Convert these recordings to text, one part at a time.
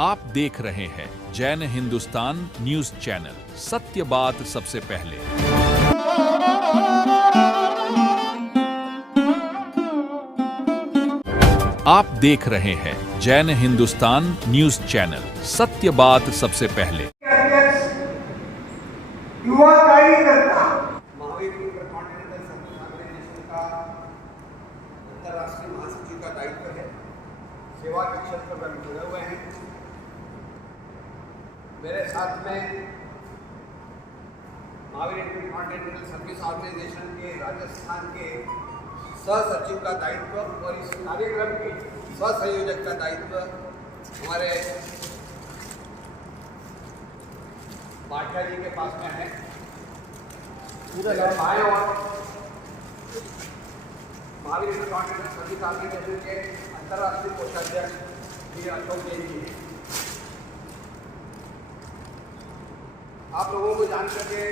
आप देख रहे हैं जैन हिंदुस्तान न्यूज चैनल, सत्य बात सबसे पहले। आप देख रहे हैं जैन हिंदुस्तान न्यूज चैनल, सत्य बात सबसे पहले। युवा कार्यकर्ता महावीर इंटरकॉन्टिनेंटल सर्विस ऑर्गेनाइजेशन का अंतर्राष्ट्रीय महासचिव का दायित्व है। सेवा के क्षेत्र पर जुड़े हुए हैं। मेरे साथ में महावीर इंटरकॉन्टिनेंटल सर्विस ऑर्गेनाइजेशन के राजस्थान के सह सचिव का दायित्व और इस कार्यक्रम के सह संयोजक का दायित्व हमारे पाठिया जी के पास में है। बाएं और महावीर इंटरकॉन्टिनेंटल सर्विस ऑर्गेनाइजेशन के अंतर्राष्ट्रीय कोषाध्यक्ष श्री अशोक जैन जी हैं। आप लोगों को जानकारी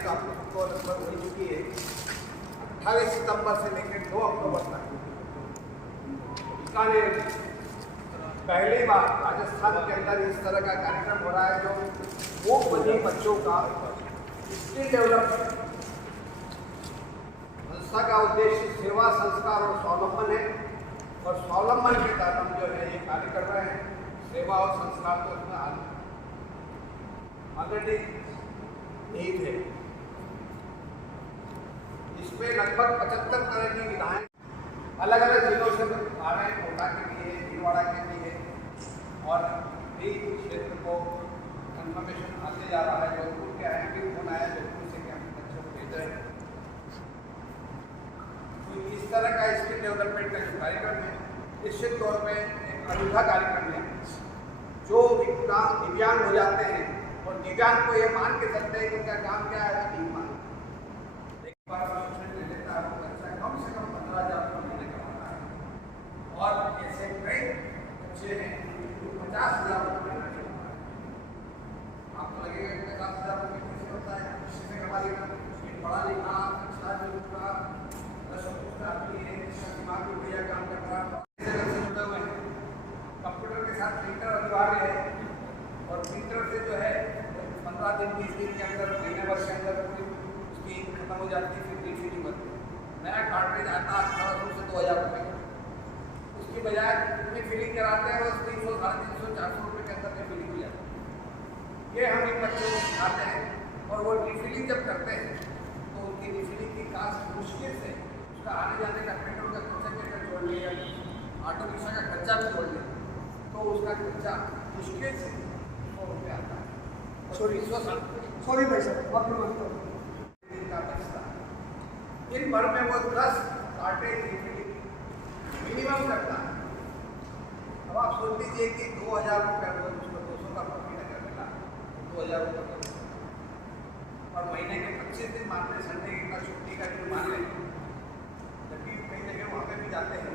तो आप लोगों को लगभग हो चुकी है। 28 सितंबर से लेकर 2 अक्टूबर तक बीकानेर में पहली बार राजस्थान के अंदर इस तरह का कार्यक्रम हो रहा है जो मूकबधिर बच्चों का स्किल डेवलपमेंट। संस्था का उद्देश्य सेवा, संस्कार और स्वावलंबन है और स्वावलंबन के तहत हम जो है ये कार्य कर रहे हैं। सेवा और संस्कार तो इसमें ऑलरेडी नीड है। इसमें लगभग 75 तरह की विधाएं अलग अलग जिलों से आ रहे हैं। कोटा के लिए, भीलवाड़ा के लिए और भी क्षेत्र को कंफर्मेशन आते जा रहा है। जोधपुर के आए भी फोन आया, जोधपुर से क्या बच्चों को भेज रहे हैं। तो इस तरह का स्किल डेवलपमेंट का जो कार्यक्रम है निश्चित तौर पर एक अनूठा कार्यक्रम है। जो दिव्यांग हो जाते हैं और दिव्यांग को ये मान के चलते हैं कि उनका काम क्या है, नहीं मान एक बार प्रशिक्षण ले लेता है वो बच्चा कम से कम 15,000 महीने कमाता है। और ऐसे कई बच्चे हैं जो 50,000 रुपये महीने कमाता है। आपको लगेगा कि 50,000 रुपये कैसे होता है, किसी से कमा लेगा। पढ़ा लिखा अच्छा जो उसका दिमाग भी बढ़िया काम कर रहा है, जुड़े हुए हैं। कंप्यूटर के साथ प्रिंटर अनिवार्य है और प्रिंटर से जो है 15 दिन 20 दिन के अंदर, महीने भर के अंदर उसकी खत्म हो जाती है। फिर रिफिलिंग होती है। नया कार्ट्रिज आता है 1800 से 2000 रुपये। उसकी बजाय रिफिलिंग कराते हैं बस 300, 350, 400 रुपये के अंदर रिफिलिंग हो जाती है। ये हम इन बच्चों को सिखाते हैं और वो रिफिलिंग जब करते हैं तो उनकी रिफिलिंग की कास्ट मुश्किल से उसका आने जाने का पेट्रोल का खर्चा क्या जोड़ लिया, ऑटो रिक्शा का खर्चा भी जोड़ लिया तो उसका खर्चा मुश्किल से 100 रुपये आता है। सॉरी भाई साहब, आप लोग का बचता है। दिन भर में वो 10 कार्टेज मिनिमम करता है। अब आप सोच लीजिए कि 2,000 रुपये रोज उसको 200 का प्रॉफिट अगर मिला 2,000 रुपये और महीने के 25 दिन मान लें, संडे का छुट्टी का दिन मान लें, जबकि कई जगह वहाँ पे भी जाते हैं,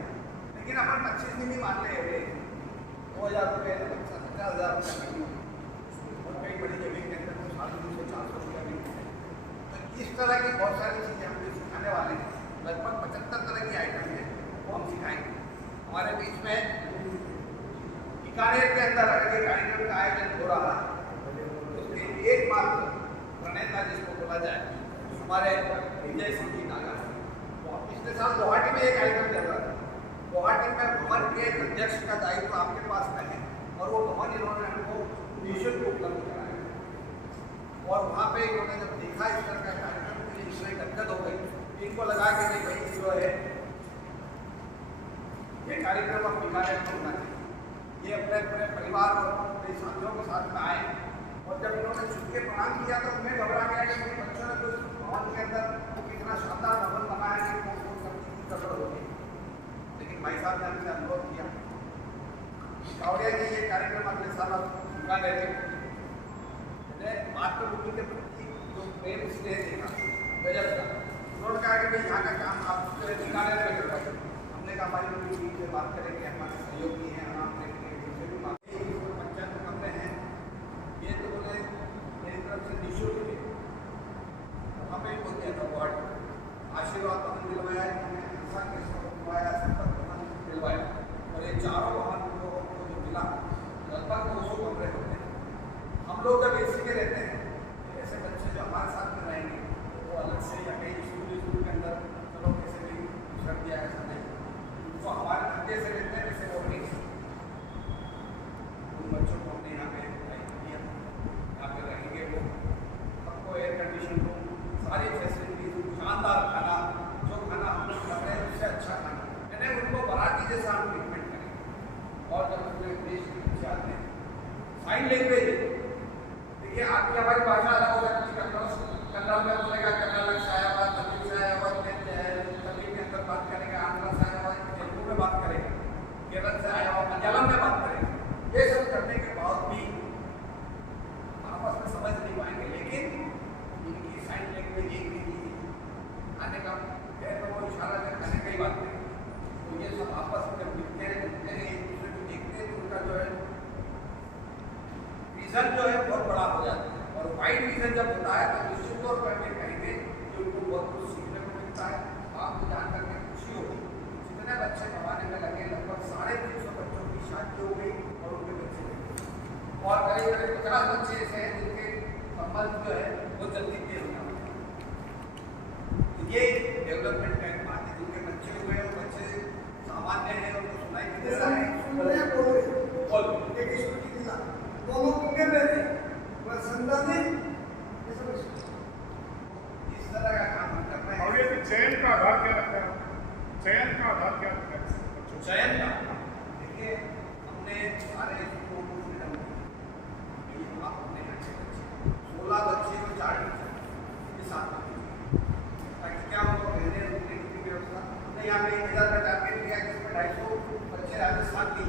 लेकिन अपन 25 दिन ही मान लें 2,000 रुपये 50,000 रुपये मिनिमम। और कई बड़ी जमीन के अंदर तो 350 400 रुपया भी है। तो इस तरह की बहुत सारी चीज़ें हम जो सिखाने वाले हैं, लगभग 75 तरह की आइटम है वो हम सिखाएंगे। हमारे बीच में बीकानेर के अंदर अगर ये कार्यक्रम का आयोजन हो रहा है उसके एकमात्र प्रणेता जिसको बोला जाए हमारे विजय सिंह जी नागा। पिछले साल गुवाहाटी में एक कार्यक्रम चल रहा था। गुवाहाटी में भवन के अध्यक्ष का दायित्व आपके पास में है और वो भवन इन्होंने हमको निःशुल्क उपलब्ध कराया और वहाँ पे इन्होंने जब देखा इस तरह का कार्यक्रम तो इसमें गदगद हो गई। इनको लगा कि नहीं भाई जो है ये कार्यक्रम अब बीकानेर में होना चाहिए। ये अपने अपने परिवार और अपने साथियों के साथ में आए और जब इन्होंने झुक के प्रणाम किया तो उन्हें घबरा गया कि मेरे बच्चों ने तो भवन के अंदर कितना शानदार भवन बनाया कि सब चीज़ की गड़बड़ हो गई। लेकिन भाई साहब ने हमसे अनुरोध किया कावड़िया जी ये कार्यक्रम अगले साल आप बीकानेर में मातृभूमि के प्रति जो प्रेम स्नेह देखा गजब का। उन्होंने कहा कि भाई यहाँ का काम आप बीकानेर में करवाइए। हमने कहा हमारी पूरी टीम से बात करेंगे, हमारे सहयोगी हैं, हम आप देखेंगे पंचायत कमरे हैं ये तो बोले मेरी तरफ से निःशुल्क है। हमें बोल दिया था वार्ड आशीर्वाद भवन दिलवाया, दिलवाया, संपर्क भवन दिलवाया और ये चारों भवन को जो मिला उनको बाराती जैसा हम ट्रीटमेंट करें। और जब अपने देश के पीछे आते हैं साइन लैंग्वेज, देखिए आपकी हमारी भाषा अलग हो सकती है, कन्नड़ में बोलेगा कन्नड़ से आया हुआ, तमिल से आया हुआ, तमिल के अंदर बात करेगा, आंध्र से आया हुआ, तेलुगु में बात करेगा, केरल से आया हुआ मलयालम में बात करेगा। ये सब करने के बाद भी आपस में समझ नहीं पाएंगे, लेकिन इनकी साइन लैंग्वेज एक ही आने का पैर में वो इशारा करने की बात नहीं। तो ये सब आपस में जब मिलते हैं एक दूसरे को देखते हैं तो उनका जो है विजन जो है बहुत बड़ा हो जाता है। और वाइड विजन जब होता है तो निश्चित तौर पर कहेंगे कि उनको बहुत कुछ सीखने को मिलता है। आपको जान करके खुशी होगी जितने बच्चे कमाने में लगे, लगभग 350 बच्चों की शादी हो गई और उनके बच्चे हुए। और करीब करीब 50 बच्चे ऐसे हैं जिनके संबंध जो है वो जल्दी के होना। ये डेवलपमेंट का एक बात है। जिनके बच्चे हुए हैं वो बच्चे सामान्य हैं, उनको सुनाई नहीं देता है। दोनों के मेरे संताने इस तरह का काम हम कर रहे हैं। और ये चयन का आधार क्या रखा है? चयन का आधार क्या रखा है? चयन का देखिए हमने सारे स्कूलों को फ्रीडम दी। आप अपने अच्छे बच्चे 16 बच्चे को 4 टीचर के साथ ताकि क्या उनको रहने रुकने की व्यवस्था हमने यहाँ पे 1000 का टारगेट दिया जिसमें 250 बच्चे राजस्थान की।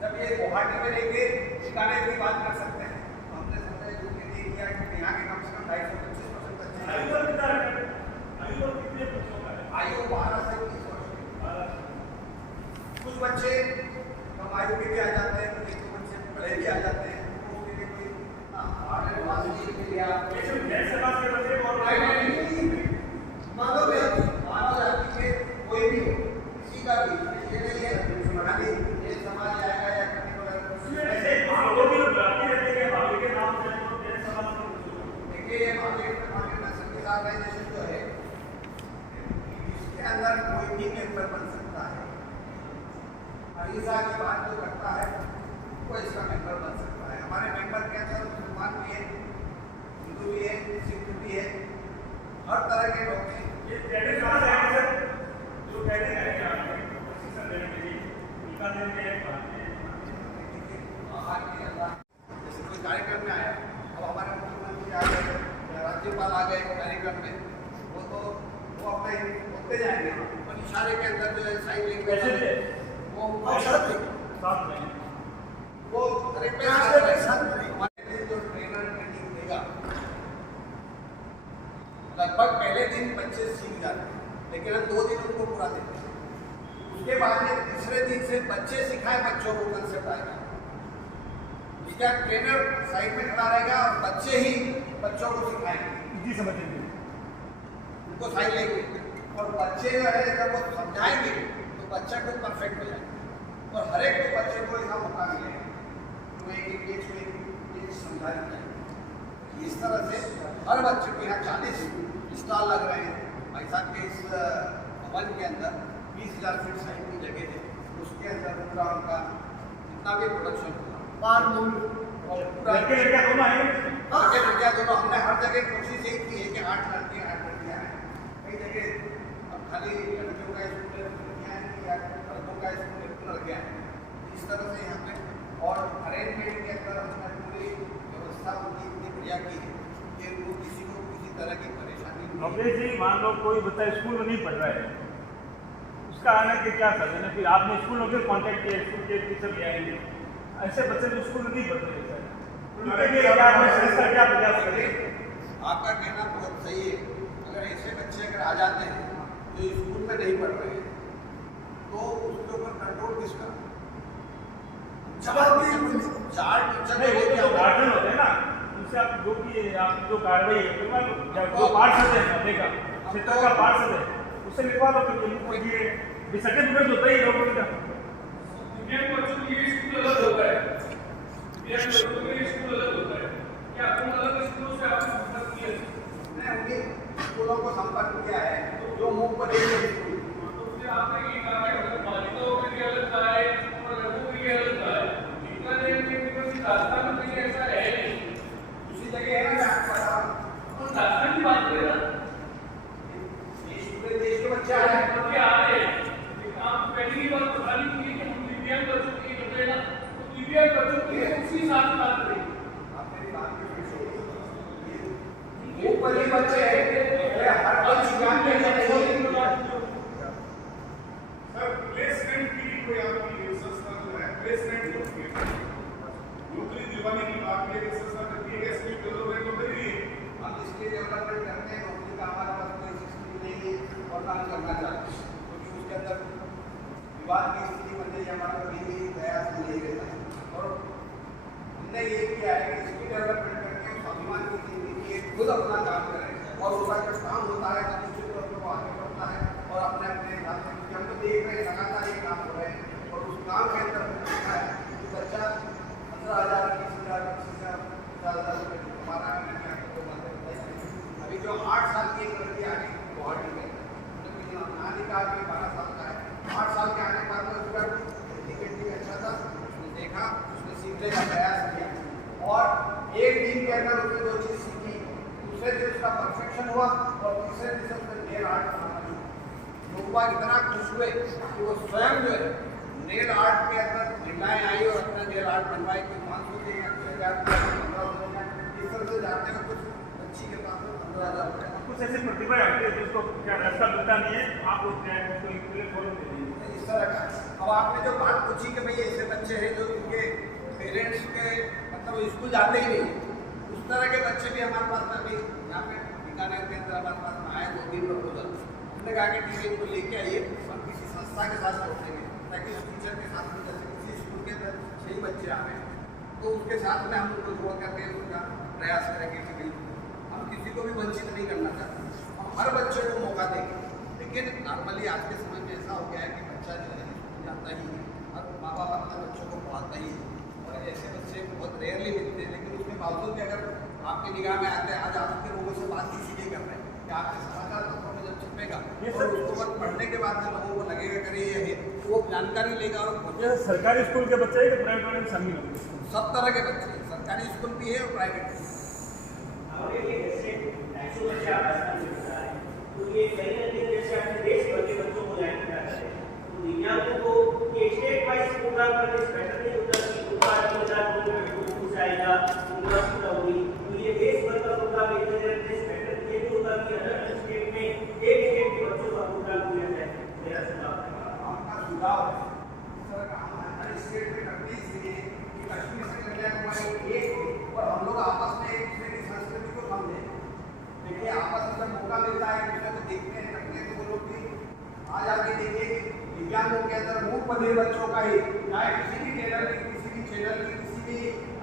जब ये गुवाहाटी में रहेंगे ठिकाने की बात कर सकते हैं तो हमने सोचा उनके लिए किया कि यहाँ के कम से कम 250-25% बच्चे। आयु 12 से 20 वर्ष। कुछ बच्चे कम आयु के भी आ जाते हैं, कुछ बच्चे बड़े भी आ जाते हैं। उनके लिए कोई मानव जाति के कोई भी हो, किसी का भी ये नहीं है खाली ये समाज आएगा या देखिए ये ऑर्गेनाइजेशन जो है इसके अंदर कोई भी मेंबर बन सकता है। अहिंसा की बात जो करता है वो इसका मेंबर बन सकता है। हमारे मेंबर के अंदर मुसलमान भी है, हिंदू भी है, सिख भी है, हर तरह के लोग हैं। जैसे कोई कार्यक्रम में आया, अब हमारे मुख्यमंत्री आ गए, राज्यपाल आ गए कार्यक्रम में, वो अपने बोलते जाएंगे और इशारे के अंदर जो है साइन लैंग्वेज वो हमारे जो ट्रेनर ट्रेनिंग देगा लगभग पहले दिन बच्चे सीख जाते हैं, लेकिन हम 2 दिन उनको पूरा देते हैं। उसके बाद में तीसरे दिन से बच्चे सिखाए बच्चों को कंसेप्ट आएगा। इसका ट्रेनर साइड में खड़ा रहेगा और बच्चे ही बच्चों को सिखाएंगे, समझेंगे, उनको साइन लेंगे और बच्चे जो है जब वो समझाएंगे तो बच्चा को परफेक्ट हो जाएगा। और हर एक बच्चे को ऐसा मौका मिलेगा तो एक एज में समझा जाएगा। इस तरह से हर बच्चे को यहाँ 40 स्टॉल लग रहे हैं। भाई साहब के इस भवन के अंदर 20,000 फीट साइड की जगह है, उसके अंदर पूरा उनका जितना भी प्रोडक्शन होगा और पूरा लड़कियाँ दोनों हमने हर जगह कोशिश यही की है कि 8 लड़कियाँ आए। कई जगह अब खाली लड़कियों का स्कूल लड़कियाँ हैं या लड़कों का स्कूल लड़कियाँ हैं। इस तरह से यहाँ पे और अरेंजमेंट के अंदर हमने पूरी व्यवस्था उनकी इतनी बढ़िया की है कि उनको किसी को किसी तरह की परेशानी नहीं। जी मान लो कोई बच्चा स्कूल में नहीं पढ़ रहा है, उसका आने के क्या साधन है? फिर आपने स्कूल में कॉन्टेक्ट किया, स्कूल के टीचर भी आएंगे, ऐसे बच्चे जो स्कूल में नहीं पढ़ते हैं आपका कहना बहुत सही है। अगर ऐसे बच्चे अगर आ जाते हैं जो स्कूल में नहीं पढ़ रहे हैं तो उसके ऊपर कंट्रोल किसका? जवाब भी 4 टीचर गार्जियन होते हैं ना, उनसे आप जो भी आप जो कार्रवाई है जो पार्षद है देगा क्षेत्र का पार्षद है उससे लिखवा लो कि ये सर्टिफिकेट होता ही डॉक्टर का। बच्चों के लिए स्कूल अलग होता है, बच्चों के लिए स्कूल अलग होता है। क्या उन अलग स्कूलों से आपने संपर्क किया? मैंने उन्हीं स्कूलों को संपर्क किया है जो मुंह पर स्कूल। तो उससे आपने ये कहा कि बालिकाओं के लिए अलग था है और लड़कों के लिए अलग था है। इनका राजस्थान में कहीं ऐसा है नहीं, दूसरी जगह है ना आपको पता उन राजस्थान की बात करें ना, देश के बच्चे आ रहे हैं आ रहे हैं मेरी बात बता दी कि हम दिव्यांग बच्चों की जो है ना, तो दिव्यांग बच्चों के उसी साथ बात करेंगे। वो पहले बच्चे हैं, हर बच्चे ज्ञान के लिए सर प्लेसमेंट की भी कोई आपकी संस्था जो है प्लेसमेंट होती है, नौकरी दिलवाने की बात की संस्था करती है, स्किल डेवलपमेंट तो कर रही है। हम स्किल डेवलपमेंट करते हैं, नौकरी का हमारे पास कोई सिस्टम नहीं है और काम करना चाहते हैं, क्योंकि उसके अंदर विवाद की स्थिति बन गई, हमारा कभी भी प्रयास नहीं रहता है। और हमने ये किया है कि स्किल डेवलपमेंट करके स्वाभिमान की जिंदगी के खुद अपना काम करें, और उसका जब काम होता है तो निश्चित तौर पर वो आगे बढ़ता है और अपने अपने हिसाब से, क्योंकि हम तो देख रहे हैं लगातार ये काम हो रहे हैं, और उस काम के अंदर देखा है कि बच्चा 15,000, 20,000, 25,000, 50,000 रुपये कमा रहा है। मैंने आपको बातें बताई। अभी जो 8 साल की एक लड़की आ गई गुवाहाटी में, नानी का आदमी 12 साल का है, 8 साल के आने के बाद में उसका टिकट अच्छा था, उसने देखा, उसने सीखने का प्रयास किया और एक दिन के अंदर उसने 2 चीज़ सीखी, दूसरे दिन उसका परफेक्शन हुआ और तीसरे दिन से उसने नेल आर्ट बनाना शुरू। लोग इतना खुश हुए कि वो स्वयं जो है नेल आर्ट के अंदर महिलाएं आई और अपना नेल आर्ट बनवाई। कोई 500 के 1,000 इस तरह से जाते हैं, कुछ बच्ची के पास 15,000 रुपये। कुछ ऐसी प्रतिभा है जिसको क्या रास्ता मिलता नहीं है, आप लोग क्या है उसको फॉलो करिए इस तरह का। अब आपने जो बात पूछी कि भाई ऐसे बच्चे हैं जो उनके पेरेंट्स के मतलब स्कूल जाते ही नहीं, उस तरह के बच्चे भी हमारे पास में अभी यहाँ पे बीकानेर के अंदर हमारे पास में आए 2 दिन प्रपोजल। हमने कहा कि ठीक है इनको लेके आइए और किसी संस्था के साथ जोड़ेंगे ताकि उस टीचर के साथ में जैसे किसी स्कूल के अंदर 6 बच्चे आ रहे हैं तो उसके साथ में हम उनको जोड़ करके उनका प्रयास करेंगे कि बिल्कुल हम किसी को भी वंचित नहीं करना चाहते, हम हर बच्चे को मौका देंगे। लेकिन नॉर्मली आज के समय में ऐसा हो गया है कि बच्चा जो है स्कूल जाता ही है, हर माँ बाप अपने बच्चों को पढ़ाता ही है और ऐसे बच्चे बहुत रेयरली मिलते हैं। लेकिन उसके बावजूद भी अगर आपकी निगाह में आते हैं, आज आपके लोगों से बात इसीलिए कर रहे हैं कि आपके समाचार पत्रों में जब छपेगा और उसको बस पढ़ने के बाद में लोगों को लगेगा कि ये है तो वो जानकारी लेगा और ये सरकारी स्कूल के बच्चे हैं कि प्राइवेट वाले में शामिल होंगे? सब तरह के बच्चे हैं, सरकारी स्कूल भी है और प्राइवेट भी है। और ये जैसे नेशनल बच्चे आप राजस्थान से बता रहे हैं, तो ये कहीं ना कहीं जैसे अपने देश भर के बच्चों को लाइन कर रहे हैं, तो दिव्यांगों को ये स्टेट वाइज प्रोग्राम करने से बेटर नहीं होता कि उनका 3,000 रुपये में कुछ आएगा, उनका सुविधा होगी। तो ये देश भर का प्रोग्राम एक तरह से बेटर ये भी होगा कि अलग अलग स्टेट में एक स्टेट के बच्चों का प्रोग्राम किया जाए। मेरा सुझाव है आपका सुझाव है सर, हम हर स्टेट में करते इसलिए कि कश्मीर से कन्याकुमारी एक और हम लोग आपस में एक दूसरे की संस्कृति को समझें। देखिए आपस में जब मौका मिलता है एक दूसरे को देखते हैं करते हैं तो वो लोग भी आज आके देखिए कि दिव्यांगों के अंदर मूक बधिर बच्चों का ही चाहे किसी भी चैनल की किसी भी किसी भी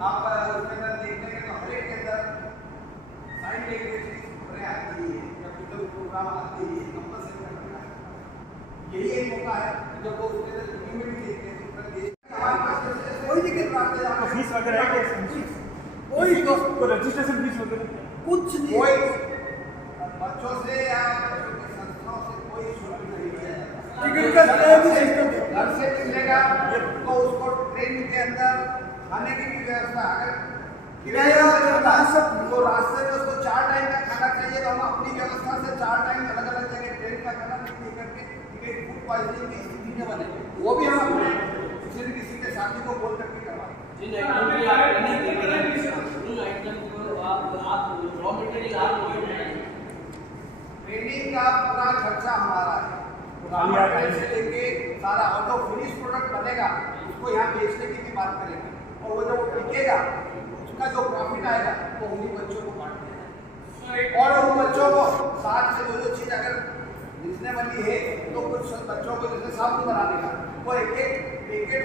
आप उसके अंदर देखते हैं तो हर एक के अंदर साइन लैंग्वेज की खबरें आती है या कुछ प्रोग्राम आती है कंपल्सरी करना है। यही एक मौका है जब वो उसके अंदर यूनिटी देखते हैं हमारे पास कोई दिक्कत नहीं तो फीस वगैरह है क्या? कोई तो रजिस्ट्रेशन फीस वगैरह कुछ नहीं, कोई बच्चों से या बच्चों की संस्थाओं से कोई शुल्क नहीं लिया जाता। टिकट का घर से निकलेगा तो उसको ट्रेन के अंदर खाने की भी व्यवस्था, अगर किराया तो रास्ते में उसको 4 टाइम का खाना चाहिए तो हम अपनी व्यवस्था से 4 टाइम अलग अलग जगह ट्रेन का खाना नहीं करके फूड पॉइजनिंग की स्थिति में बने, वो भी हम अपने किसी के साथी को बोल करके करवाएं। ट्रेनिंग का पूरा खर्चा हमारा है, से लेके सारा और जो फिनिश प्रोडक्ट बनेगा उसको यहाँ बेचने की भी बात करेंगे और वो जब बिकेगा उसका जो प्रॉफिट आएगा वो उन्हीं बच्चों को बांट देना और उन बच्चों को साथ से जो चीज़ अगर रिजनेबली है तो कुछ बच्चों को जैसे साबुन बनाने का वो एक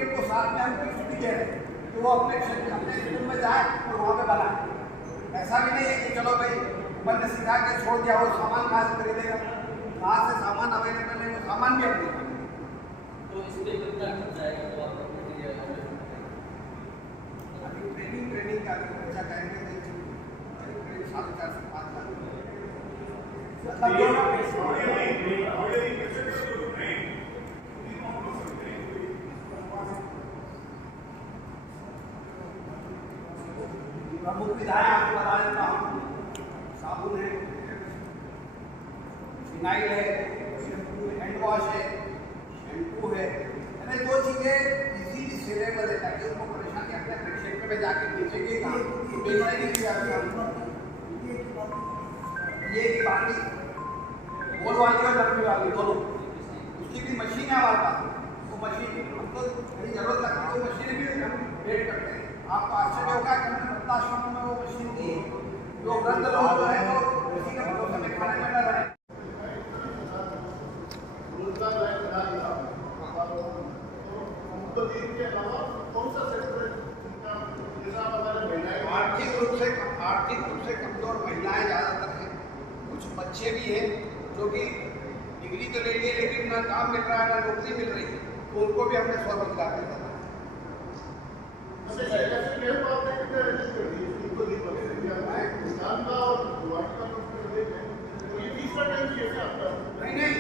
उनको साथ में हम गिफ्ट भी दे रहे हैं कि वो अपने स्कूल में जाए और वहाँ पे बनाए। ऐसा भी नहीं है कि चलो भाई ऊपर ने सिखा के छोड़ दिया, वो सामान कहाँ से खरीदेगा, कहाँ से सामान अवेलेबल नहीं, वो सामान भी अपने तो इसलिए कितना खर्चा आएगा तो आप अभी ट्रेनिंग का खर्चा करेंगे तो 4.5 से 5 लाख प्रमुख विधायक आपको बता देता हूँ, साबुन है, फिनाइल है, हैंड वॉश है, शैम्पू है, ये इजीली सेलेबल है ताकि उनको परेशानी अपने क्षेत्र में जाके बेचेंगे ये की बाकी गोल वाली और लकड़ी वाली दोनों उसकी भी मशीन है हमारे पास। वो मशीन हमको कहीं जरूरत लगती है वो मशीन भी हम वेट करते हैं। आपको आश्चर्य होगा कि हमने वृद्धाश्रम में वो मशीन दी जो वृद्ध लोग जो है वो किसी के भरोसे में खाने में न रहे। आर्थिक रूप से कमजोर महिलाएं ज़्यादातर हैं। कुछ बच्चे भी हैं जो कि डिग्री तो ले लिए लेकिन ना काम मिल रहा है ना नौकरी मिल रही है, तो उनको भी हमने स्वरोजगार दे दिया। नहीं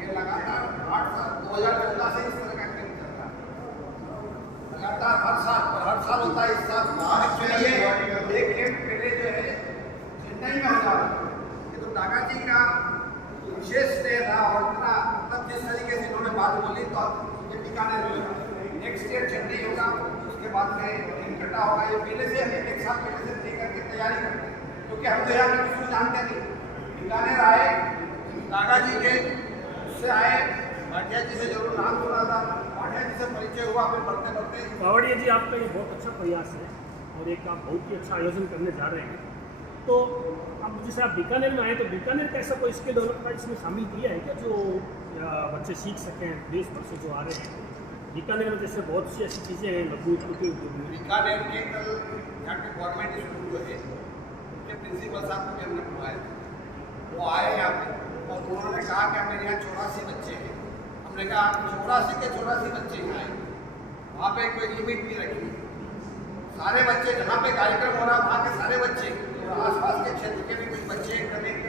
ये लगातार 8 साल 2014 से इस तरह का काम चल रहा है। लगातार हर साल होता है। इस साल एक कैंप पहले जो है चेन्नई में होता है। ये तो नागा जी का विशेष डे था और इतना मतलब जिस तरीके से इन्होंने बात बोली तो ये बीकानेर में होगा। नेक्स्ट ईयर चेन्नई होगा, उसके बाद में कलकत्ता होगा। ये पहले से हम एक साल पहले से तय करके तैयारी करते हैं क्योंकि हम तो यहाँ पे किसी को जानते नहीं। बीकानेर आए, नागा जी के उससे आए, भाटिया जी से जरूर नाम सुना था, भाटिया जी से परिचय हुआ, फिर बढ़ते बढ़ते। पावड़िया जी आपका ये बहुत अच्छा प्रयास है और एक आप बहुत ही अच्छा आयोजन करने जा रहे हैं। तो अब जैसे आप बीकानेर में आए तो बीकानेर का ऐसा कोई स्किल डेवलपमेंट इसमें शामिल किया है क्या जो बच्चे सीख सकें देश भर से जो आ रहे हैं? बीकानेर में जैसे बहुत सी ऐसी चीज़ें हैं लघु उद्योग में। बीकानेर के कल यहाँ के गवर्नमेंट स्कूल जो है उनके प्रिंसिपल साहब को भी हमने बुलाया था। वो आए यहाँ पे और उन्होंने कहा कि हमारे यहाँ 84 बच्चे हैं। हमने कहा 84 के 84 बच्चे यहाँ आए, वहाँ पे कोई लिमिट नहीं रखी। सारे बच्चे जहाँ पे कार्यक्रम हो रहा वहाँ के सारे बच्चे और आसपास के क्षेत्र के भी कुछ बच्चे कनेक्ट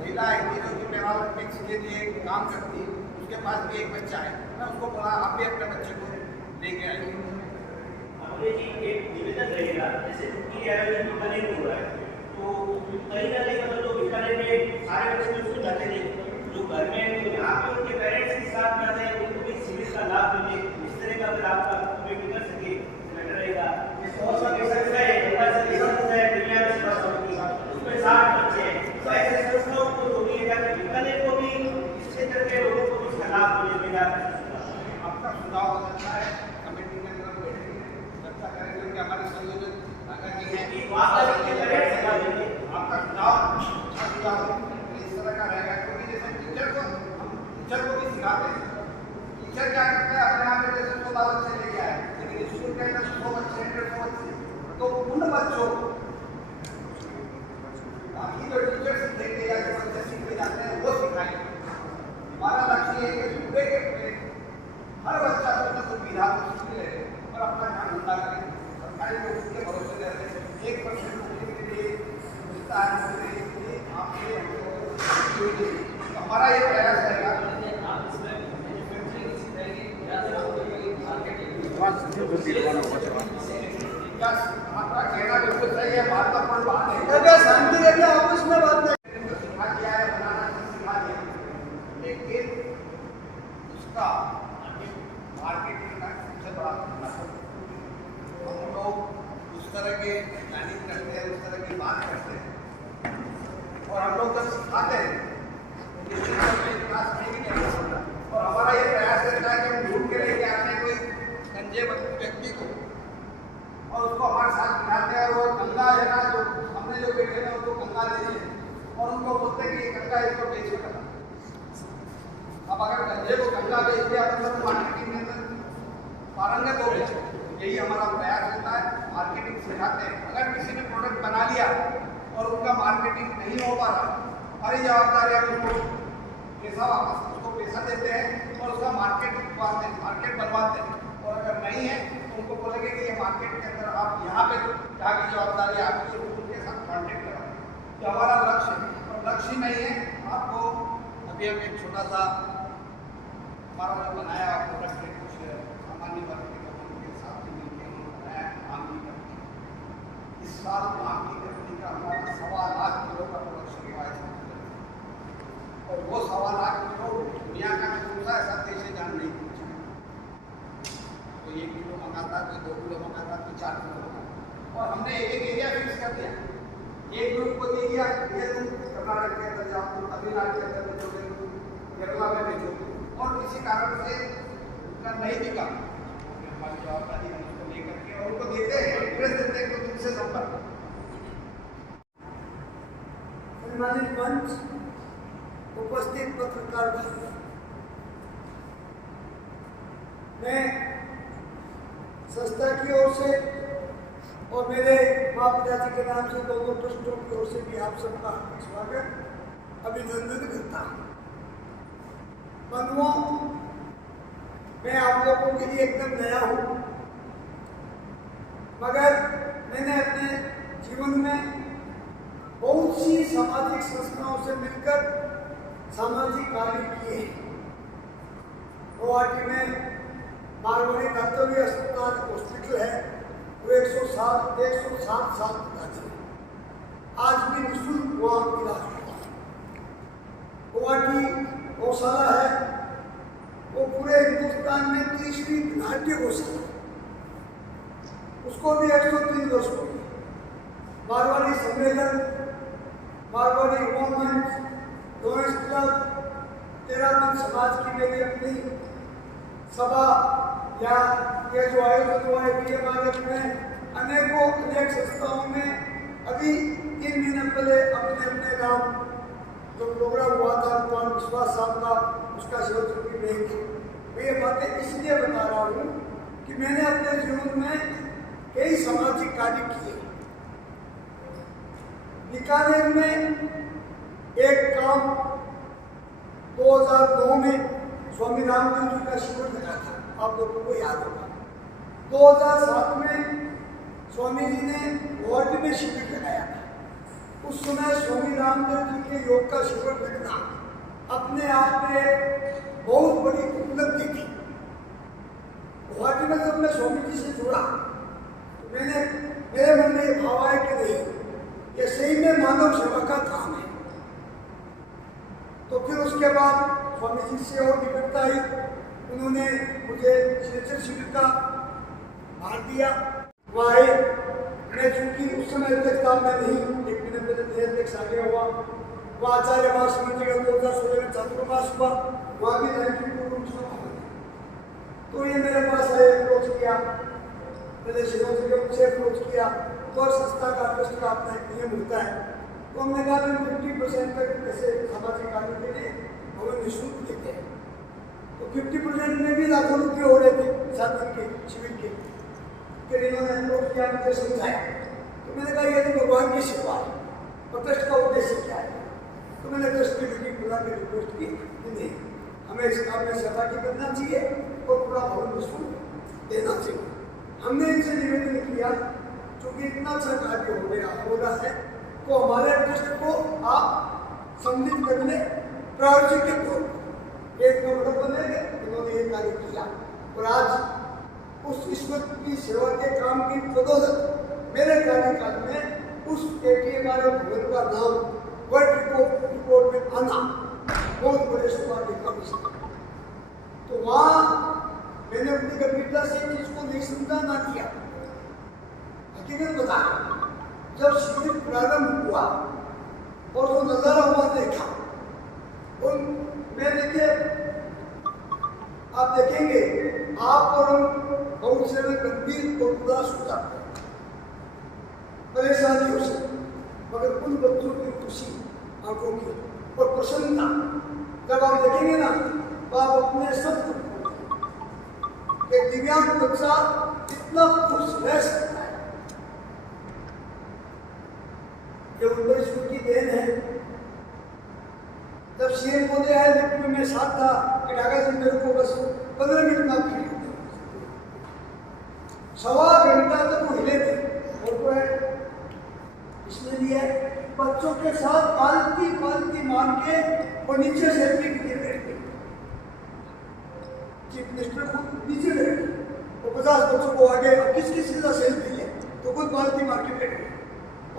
महिला है जो कि पैरालंपिक्स के लिए काम करती है, उसके पास भी एक बच्चा है। मैं उसको बोला आप भी अपने बच्चे को लेके आइए। जी एक निवेदन रहेगा जैसे कि आयोजन बीकानेर में हो रहा है तो कहीं ना कहीं मतलब जो बीकानेर में सारे बच्चे जो स्कूल जाते नहीं जो घर में तो यहाँ पे उनके पेरेंट्स के साथ में आते हैं उनको भी शिविर का लाभ मिले। इस तरह का अगर आपका कमेटी कर सके बेटर रहेगा। बहुत सारे संस्था है दुनिया में सेवा समिति उसमें 60 बच्चे हैं तो ऐसे संस्थाओं को जोड़िएगा कि बीकानेर को भी इस क्षेत्र के लोगों को भी इसका लाभ मिलेगा। आपका सुझाव हो सकता है कमेटी के अंदर बैठेंगे चर्चा करेंगे कि हमारे संयोजक नागा जी हैं आपका सुझाव अच्छा सुझाव इस तरह का रहेगा क्योंकि जैसे टीचर को भी सिखाते हैं। टीचर क्या करते हैं अपने यहाँ पे जैसे 16 बच्चे लेके आए लेकिन स्कूल के अंदर 100 बच्चे 150 बच्चे तो उन बच्चों बाकी जो टीचर सीखेंगे या जो बच्चे सीखते जाते हैं वो सिखाएंगे। हमारा लक्ष्य है कि पूरे के पूरे हर बच्चा कुछ न कुछ विधा को सीख ले और अपना काम धंधा करे। सरकारी नौकरी के भरोसे रहते 1% नौकरी के लिए मिलता है आपसे हमारा ये प्रयास रहेगा। आपका कहना बिल्कुल सही है, महत्वपूर्ण बात है। शांति रखिए, आपस में बात नहीं। सिखा दिया है, बनाना सिखा दिया, लेकिन उसका मार्केटिंग का सबसे बड़ा मुद्दा है। हम लोग उस तरह के प्लानिंग करते हैं, उस तरह की बात करते हैं और हम लोग जब सिखाते हैं विकास नहीं होता। और हमारा ये प्रयास रहता है कि हम ढूंढ के लेके आते हैं कोई गंजे व्यक्ति को और उसको हमारे साथ बिठाते हैं। वो गंगा है ना जो हमने जो बेटे हैं उनको गंगा दे दिए और उनको बोलते हैं कि ये गंगा इसको बेच कर। अब अगर गंजे को गंगा बेच दिया तो सब मार्केटिंग में पारंगत हो गए। यही हमारा प्रयास रहता है, मार्केटिंग सिखाते हैं। अगर किसी ने प्रोडक्ट बना लिया और उनका मार्केटिंग नहीं हो पा रहा, हमारी जवाबदारी है उसको पैसा वापस उसको पैसा देते हैं और उसका मार्केट बनवाते हैं। और अगर नहीं है तो उनको बोलेंगे कि ये मार्केट के अंदर आप यहाँ पे जाके जवाबदारी आपकी उनके साथ कॉन्टेक्ट कराएं। ये हमारा लक्ष्य है और लक्ष्य नहीं है आपको अभी हम एक छोटा सा हमारा जो बनाया प्रोडक्ट है कुछ सामान्य वर्ग के लोगों के साथ मिलकर उन्होंने बनाया आम की कटनी। इस साल आम की कटनी का हमारा 1.25 लाख किलो का प्रोडक्शन हुआ है और वो 1.25 लाख किलो दुनिया का कौन सा ऐसा देश है जहाँ नहीं पहुँचा। था, कोई 2 किलो मंगाता, कोई 4 किलो मंगाता, और हमने एक एरिया फिक्स कर दिया। एक ग्रुप को दे दिया, ये कर्नाटक के अंदर जाओ, तुम तमिलनाडु के अंदर बेचोगे, केरला में बेचोगे, और किसी कारण से उनका नहीं बिका, हमारी जवाबदारी हम उसको लेकर के और उनको देते हैं, एड्रेस देते हैं, तो तुमसे संपर्क। सम्मानित मंच, उपस्थित पत्रकार भाई, मैं संस्था की ओर से और मेरे माँ पिताजी के नाम से दोनों ट्रस्टों की ओर से भी आप सबका स्वागत, अभिनंदन करता हूँ। बंधुओं, मैं आप लोगों के लिए एकदम नया हूँ, मगर मैंने अपने जीवन में बहुत सी सामाजिक संस्थाओं से मिलकर सामाजिक कार्य किए हैं। गुवाहाटी में मारवाड़ी दातव्य अस्पताल हॉस्पिटल है, वो 107 साल पुरानी है, आज भी निःशुल्क वहाँ इलाज होता है। गुवाहाटी गौशाला है, वो पूरे हिंदुस्तान में 30वीं नाट्य गौशाला, उसको भी 103 वर्ष हो गए। मारवाड़ी सम्मेलन, मारवाड़ी वुमेन्स डोनेस क्लब, तेरापन समाज की मेरी अपनी सभा या ये जो आयोजन हुआ है BMRF में, अनेक संस्थाओं में अभी 3 महीने पहले अपने अपने नाम जो प्रोग्राम हुआ था भगवान विश्वास साहब का, उसका शिवचुकी नहीं थी। मैं ये बातें इसलिए बता रहा हूँ कि मैंने अपने जीवन में कई सामाजिक कार्य किए। बीकानेर में एक काम 2009 में स्वामी रामदेव जी का शिविर लगा था, आप लोगों को याद होगा। 2007 में स्वामी जी ने गुवाहाटी में शिविर लगाया था। उस समय स्वामी रामदेव जी के योग का शिविर लगना अपने आप में बहुत बड़ी उपलब्धि थी। गुवाहाटी में जब मैं स्वामी जी से जुड़ा तो मेरे मन में ये भाव आया कि नहीं, ये सही में मानव सेवा का काम है। तो फिर उसके बाद स्वामी जी से और निकटता आई, उन्होंने मुझे शिक्षण शिविर का भाग दिया। वहाँ आए, मैं चूंकि उस समय अध्यक्षता में नहीं, 1 महीने पहले नए अध्यक्ष आ गया हुआ। वहाँ आचार्य मास समिति का 2016 में चातुर्मास हुआ, वहाँ भी 92 रूम सभा हुई। तो ये मेरे पास आए, अप्रोच किया, मैंने शिवराज जी से अप्रोच किया, तो संस्था का ट्रस्ट का अपना एक नियम होता है। तो हमने कहा 50% तक ऐसे सामाजिक कार्यों के लिए हमें निःशुल्क देते हैं। तो 50% में भी लाखों रुपये हो रहे थे 7 दिन के शिविर के। फिर इन्होंने अप्रोच किया, मुझे समझाया, तो मैंने कहा ये तो भगवान की सेवा है और ट्रस्ट का उद्देश्य क्या है। तो मैंने ट्रस्ट की मीटिंग बुला के रिक्वेस्ट की कि नहीं, हमें इस काम में सहभागी करना चाहिए और पूरा भवन निःशुल्क देना चाहिए। हमने इनसे निवेदन किया, चूँकि इतना अच्छा कार्य हो रहा है, तो हमारे ट्रस्ट को आप सम्मिलित करने प्रायोजक के तौर पर एक नंबर बनेंगे। इन्होंने ये कार्य किया और आज उस ईश्वर की सेवा के काम की बदौलत मेरे कार्यकाल में उस ATMRF भवन का नाम वर्ल्ड रिपोर्ट में आना बहुत बड़े सौभाग्य का विषय। तो वहाँ मैंने अपनी गंभीरता से इस चीज को नहीं समझा ना किया, हकीकत बताया। जब शिविर प्रारंभ हुआ और वो नजारा हुआ देखा, और मैं देखिए, आप देखेंगे आप और हम बहुत से में गंभीर और उदास हो जाते हैं परेशानियों से, मगर उन बच्चों की खुशी आंखों की और प्रसन्नता जब आप देखेंगे ना, तो आप अपने सब एक दिव्यांग बच्चा इतना खुश रह सकता है, ये ईश्वर की देन है। जब सीएम मोदी आए लिफ्ट में मैं साथ था कि ढाका से मेरे को बस 15 मिनट में खड़ी होती, 1.25 घंटा तक वो हिले थे। और तो है इसमें भी है, बच्चों के साथ पालती मान के और नीचे सेल्फी के लिए बैठ गए। चीफ मिनिस्टर को नीचे बैठ गए और 50 बच्चों को आगे किस के साथ सेल्फी ले, तो खुद पालती मार के बैठ गए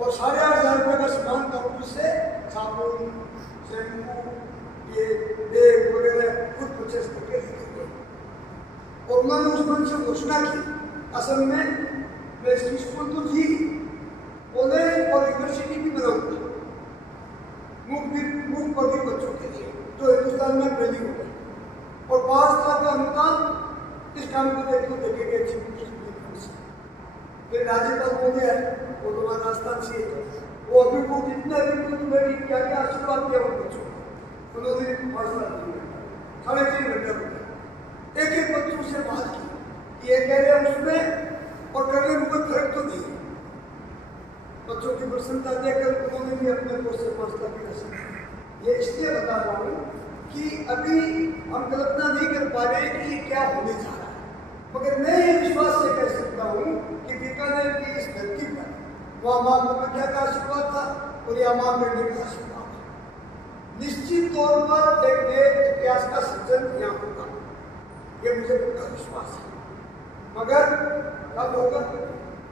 और 8,500 रुपये का सामान काउंटर से साबुन, शैम्पू, ये बैग वगैरह कुछ परचेस करके लेके गए। और उन्होंने उस मंच से घोषणा की असल में मैं इसकी स्कूल तो थी, कॉलेज और यूनिवर्सिटी भी बनाऊंगा मूक बधिर बच्चों के लिए, जो हिंदुस्तान में पहली हो गई, और 5 लाख का अनुदान इस काम को देखेंगे चीफ मिनिस्टर से। फिर राज्यपाल मोदी है, वो तुम्हारा राजस्थान से, वो अभी को जितना भी क्या क्या आशीर्वाद दिया उन बच्चों को, उन्होंने 5 लाख दिए, 3.5 घंटे एक एक बच्चों से बात की, ये कह रहे हैं उसमें और करने में कोई फर्क तो नहीं। बच्चों की प्रसन्नता देखकर उन्होंने भी अपने को से 5 लाख की रसीद दी। ये इसलिए बता रहा हूँ कि अभी हम कल्पना नहीं कर पा रहे कि ये क्या होने जा रहा है, मगर मैं ये विश्वास से कह सकता हूँ कि बीकानेर की इस धरती पर वहाँ माँ कामाख्या का आशीर्वाद था और यहाँ माँ गंगे का आशीर्वाद था। निश्चित तौर पर एक नए इतिहास का सृजन यहाँ होगा, ये मुझे पूरा विश्वास है। मगर कब होगा?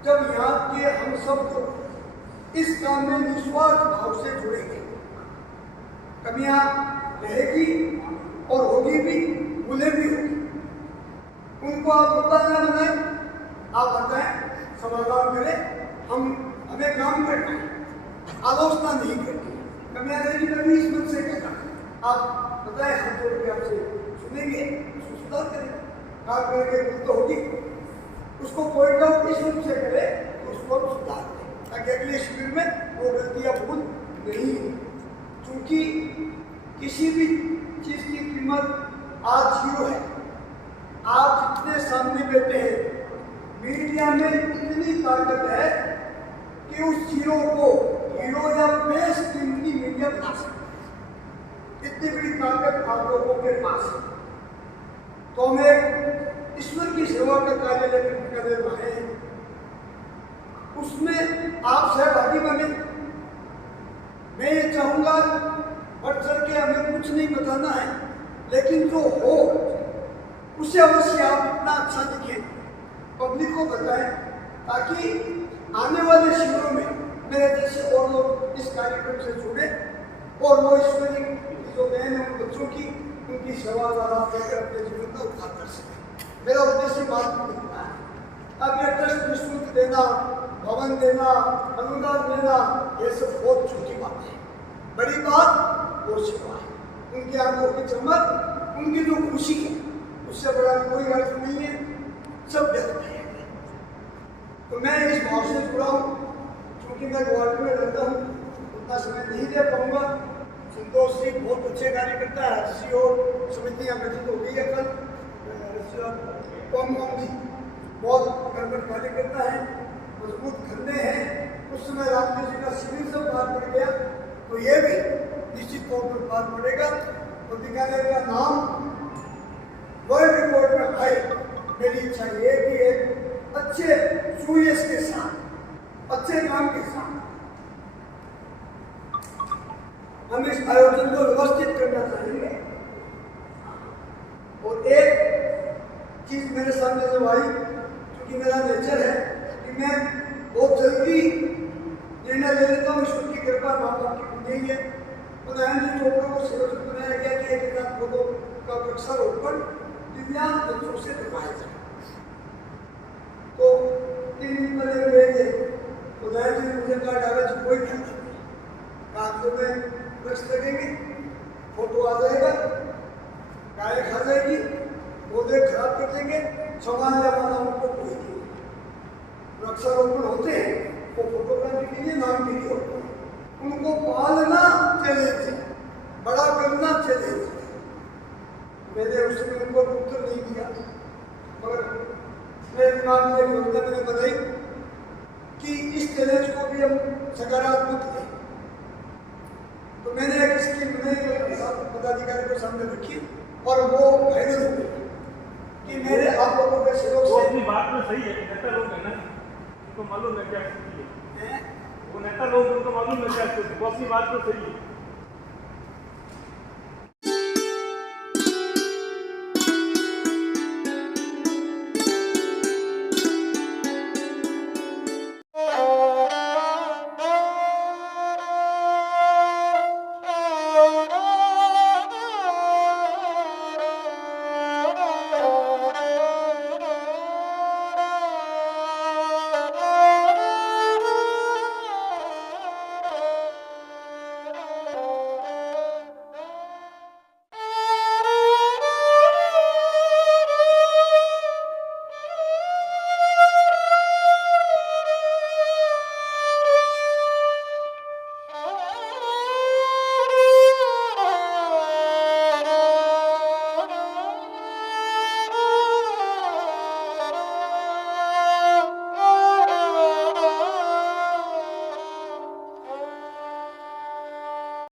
जब यहाँ के हम सब लोग इस काम में निस्वार्थ भाव से जुड़ेंगे। कमियां रहेगी और होगी भी, भूलें भी होगी, उनको आप बताना बनाए, आप बताएं, समाधान करें, हमें काम करना है, आलोचना नहीं करनी। कमियां रहेगी कभी इस मन से कहना, आप बताएं, हम जोड़ के आपसे सुनेंगे, उसको सुधार करेंगे, काम करके भूल तो होगी, उसको पॉइंट आउट इस रूप से करें तो उसको हम सुधार दें, ताकि अगले शिविर में वो गलतियां भूल नहीं हो। क्योंकि किसी भी चीज की कीमत आज 0 है। आप जितने सामने बैठे हैं, मीडिया में इतनी ताकत है कि उस 0 को हीरो या बेस कीमती मीडिया बना सकते हैं। इतनी बड़ी ताकत आप लोगों के पास है। तो हमें ईश्वर की सेवा का कार्य लेकर करने वाले हैं, उसमें आप सहभागी बने। मैं ये चाहूंगा, बढ़ चढ़ के हमें कुछ नहीं बताना है, लेकिन जो हो उसे अवश्य आप इतना अच्छा दिखें, पब्लिक को बताएं, ताकि आने वाले शिविरों में मेरे जैसे और लोग इस कार्यक्रम से जुड़े और वो ईश्वरी जो बहन है उन बच्चों की, उनकी सेवा द्वारा देकर अपने जीवन का उद्धार कर सकें। मेरा उद्देश्य बात नहीं है अब ये ट्रस्ट निःशुल्क देना, भवन देना, अनुदान देना, ये सब बहुत छोटी बात है। बड़ी बात वो सेवा है, उनकी आंखों की चमक, उनकी जो खुशी है, उससे बड़ा कोई अर्थ नहीं है, सब व्यक्त है। तो मैं इस भाव से जुड़ा हूँ, क्योंकि मैं ग्वालियर में रहता हूँ, उतना समय नहीं दे पाऊंगा। संतोष सिंह बहुत अच्छे कार्य करता है, हर्षी और समितियाँ गठित हो गई है कल, जी बहुत गड़बड़ कार्य करता है, मजबूत खंडे हैं। उस समय रामदेव जी का शिविर सब पार पड़ गया, तो ये भी निश्चित तौर पर पार पड़ेगा। तो बीकानेर का नाम वर्ल्ड रिकॉर्ड में आए, मेरी इच्छा ये है कि एक अच्छे सुयश के साथ, अच्छे काम के साथ हम इस आयोजन को व्यवस्थित करना चाहेंगे। और एक चीज मेरे सामने जब आई, क्योंकि मेरा नेचर है कि मैं बहुत जल्दी निर्णय ले लेता हूँ, ईश्वर की कृपा, माँ बाप की पुण्य ही है। उदाहरण जी चोपड़ों को संयोजित बनाया गया कि 1,000 पौधों का वृक्षारोपण दिव्यांग बच्चों से करवाया जाए। तो 3 दिन पहले गए थे, उदाहरण जी मुझे कहा डाला जी कोई ख्याल नहीं, कागजों में वृक्ष लगेंगे, फोटो आ जाएगा, गाय खा जाएगी, पौधे खराब कर देंगे, सामान जमाना उनको कोई नहीं। वृक्षारोपण होते हैं वो फोटोग्राफी के लिए, नाम के लिए होते हैं, उनको पालना चैलेंज है, बड़ा करना चैलेंज है। मैंने उस समय उनको उत्तर नहीं दिया, मगर मेरे दिमाग में एक योजना मैंने बताई कि इस चैलेंज को भी हम सकारात्मक लें। तो मैंने एक स्कीम बनाई, पदाधिकारी को सामने रखी और वो फाइनल हो गई कि मेरे आप लोगों के सहयोग से। अपनी बात में सही है, नेता लोग है ना, उनको मालूम है क्या स्थिति है, वो नेता लोग उनको मालूम है क्या स्थिति, वो अपनी बात में सही है।